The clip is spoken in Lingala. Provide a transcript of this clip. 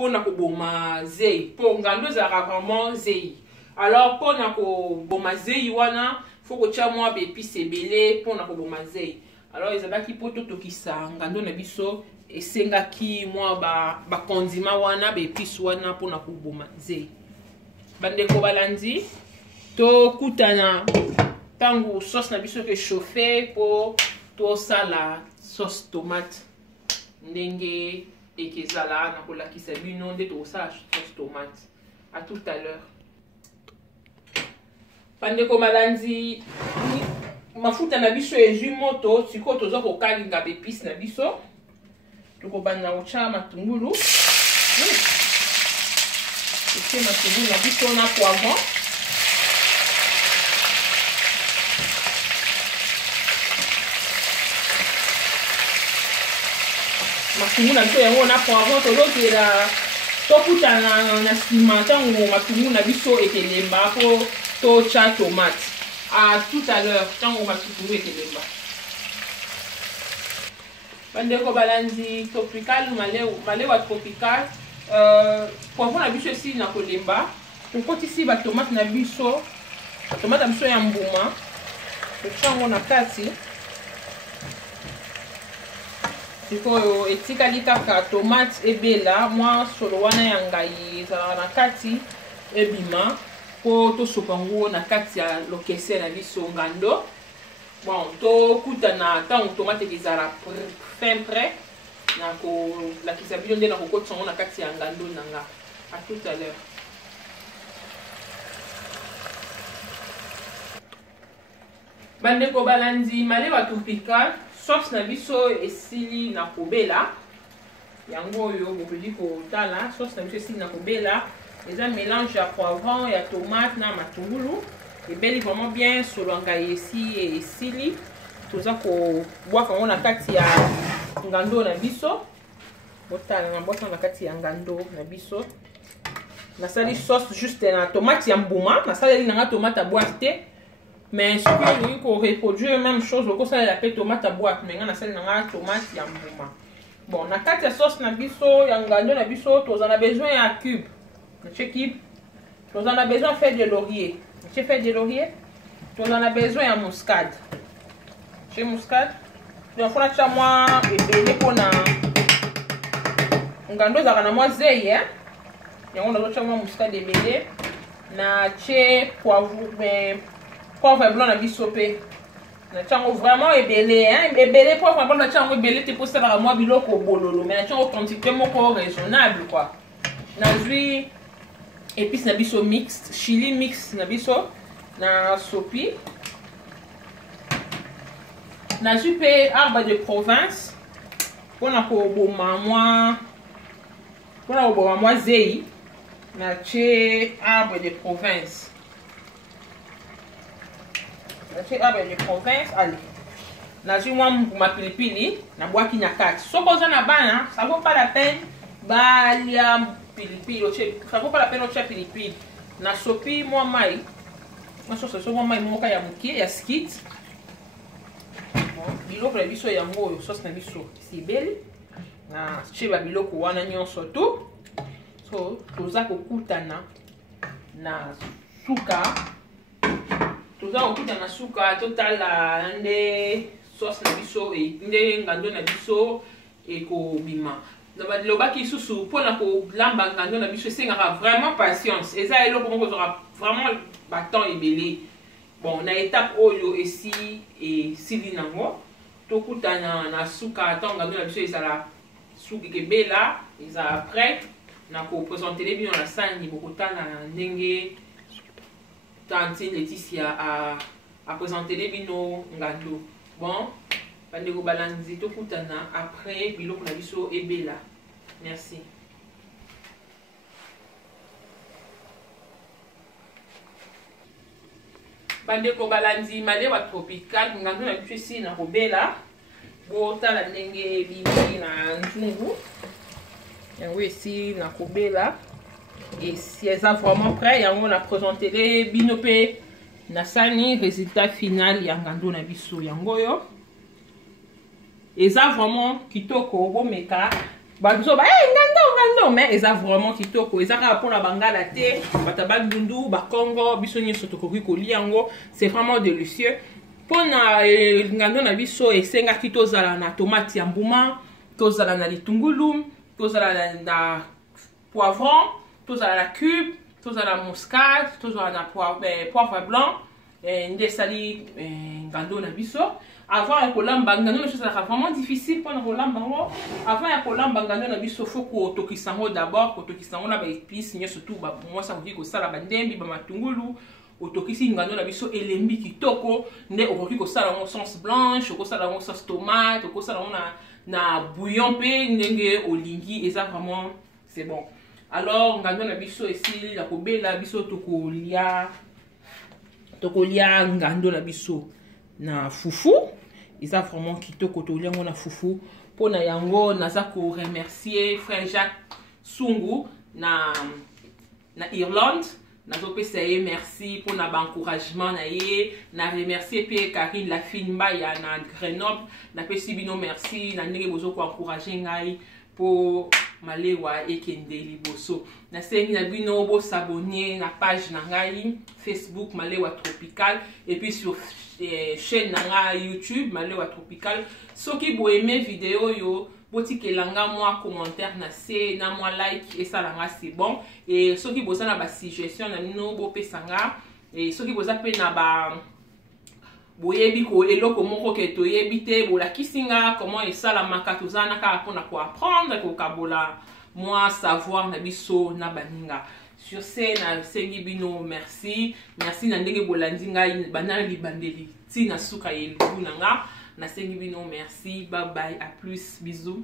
pour na koboma zei pour ngando ezalaka vraiment zei. Alors pour na koboma zei wana faut kotia mwa baépice ebele pour na koboma zei. Alors ezalaki po totokisa ngando na biso esengaki mwa ba condiment wana baépice wana pour na koboma zei. Bandeko balandi to kutana tango sauce na biso ke chauffer pour to sala sauce tomate ndenge ekezala na kolakisa bino nde to sala sauce tomate. À tout à l'heure. Bandeko balandi mafuta na biso ezwi moto siko toza kokalinga baépice na biso tokobanda kotia matungulu totie matungulu na biso na poivron matungulu na biso yango na poivron tozokela tokutana na nsima ntango matungulu na biso ekelemba po totia tomate. À tout à l'heure, tant on va tout est lemba. Bandeko balandi tropical malewa tropical poivron na biso ici na kolemba. Tokoti ici ba tomate na biso. Tomate na biso ya mbuma. Tochango na kati. Siko etikali kaka tomate ebela mwa solo wana ya ngai ezala na kati ebima. Po to sopango na kati ya lokese na biso ngando. Bon, to kutana tango tomate ezala fin prêt na ko la kisabilo nde na kokotsa na kati ya ngando nanga. À tout à l'heure. Bandeko balandi malewa tropical sauce na biso esili na kobela. Yango yo bokodi ko tala sauce na biso esili na kobela. Les un mélange à poivron et à tomate na matungulu et beli vraiment bien solonga ici et ici tout ça ko boire quand on a kati ya ngando na biso botala na boisson na kati ya ngando na biso na sali sauce juste na tomate ya mbuma na sali na tomate à boîte mais ce que nous ko reproduire même chose ko sali la tomate à boîte mais na sali na tomate ya mbuma. Bon na kati ya sauce na biso ya ngando na biso to en a besoin à cube. Notre équipe, nous en a besoin de faire de laurier. Tu fais de laurier, tu en as besoin de muscade. Chez muscade, il faut que tu moi et pour na ngando za kana moi zei hein. Yango ndo cha moi muscade ebele na che poivre blanc na bisope. Na chango vraiment ebele hein, ebele poivre blanc na chango ebele te pour ça ba moi biloko bololo mais na chango quantité moko raisonnable quoi. Na jui épices na biso mixte, chili mix na biso, na sopi. Na jupe arbre de province. Pour na koboma moi zei. Na che arbre de province. Na che arbre de province, allez. Na ju ma pilipili, na boaki na kati. Soko za na bana, ça vaut pas la peine. Balia pilipili, ça vaut pas la peine de faire pilipili. Na sopi moi mai. Moi sauce so moi mai moka ya mukie ya skit. Bon, biloko la biso ya ngoyo sauce na biso si belle. Na cheba biloko wana nyonso tu. So toza kokutana na suka. Toza kokutana na suka totala nde sauce na biso e nde ngando na biso e ko bima. Le baki sous pour la lamba ngando na biso sengaka vraiment patience et ça eloko moko aura vraiment bâton et belé. Bon na étape oyo ici et sili nango to kutana na suka tant ngando na biso ezala suki ke bela ezala prêt na ko présenter les bien la sani bokotana ndenge tante Laetitia a présenter les bino ngando. Bon bandeko balanzi to kutana après biloko na biso ebela. Merci. Bandeko balanzi malewa tropical ngando na biso ici na kobela. Botala ndenge bibi na nzungu. Yango ici na kobela. Et si elles sont vraiment prêts, on a présenté les binopé na sani résultat final ya ngando na biso yango yo. Et ça vraiment kitoko bo meka ba biso ba ngando random mais eza vraiment kitoko eza kaka mpona bangala te bato bandundu bakongo biso nyonso tokoki kolia yango c'est vraiment délicieux. Mpona ngando na biso esengaki tozala na tomate ya mbuma, tozala na litungulu, tozala na poivron, tozala na cube, tozala na muscade, tozala na poivre blanc nde esali ngando na biso. Avant ya kolamba ngando na biso ezalaka vraiment difficile mpona kolamba yango. Avant ya kolamba ngando na biso faut kotokisa yango d'abord, kotokisa yango na baépice nyonso tu bamwasi akoki kosala bandembi bamatungulu. Otokisi ngando na biso elembi kitoko nde okoki kosala yango sauce blanche, okosala yango sauce tomate, okosala yango na bouillon pe ndenge olingi eza vraiment c'est bon. Alors ngando na biso esili ya kobela biso tokolia ngando na biso na fufu eza vraiment kitoko tolia yango na fufu. Mpona yango naza ko remercier frère Jacques Sungu na Irlande. Nazopesa ye merci pour na encouragement na ye na remercier pe Karine la fille Mbaya na Grenoble na pesi bino merci na ndenge bozo ko encourager ngai pour malewa ekende liboso na sengi na bino bo s'abonner na page na ngai Facebook Malewa Tropical et puis sur chaîne na ngai YouTube Malewa Tropical. Soki bo aimer vidéo yo botikelanga moi commentaire na se na moi like et ça langa c'est bon. Et soki boza na ba suggestion na bino bo pesanga et soki boza pe na ba boyebi ko eloko moko ke toyebi te bolakisinga comment esalamaka tozana kaka mpona koapprendre kokabola moi savoir na biso na baninga. Sur ce na sengi bino merci na ndenge bolandi ngai bana libandeli ti na suka yelubu nanga na sengi bino merci bye bye à plus bisous.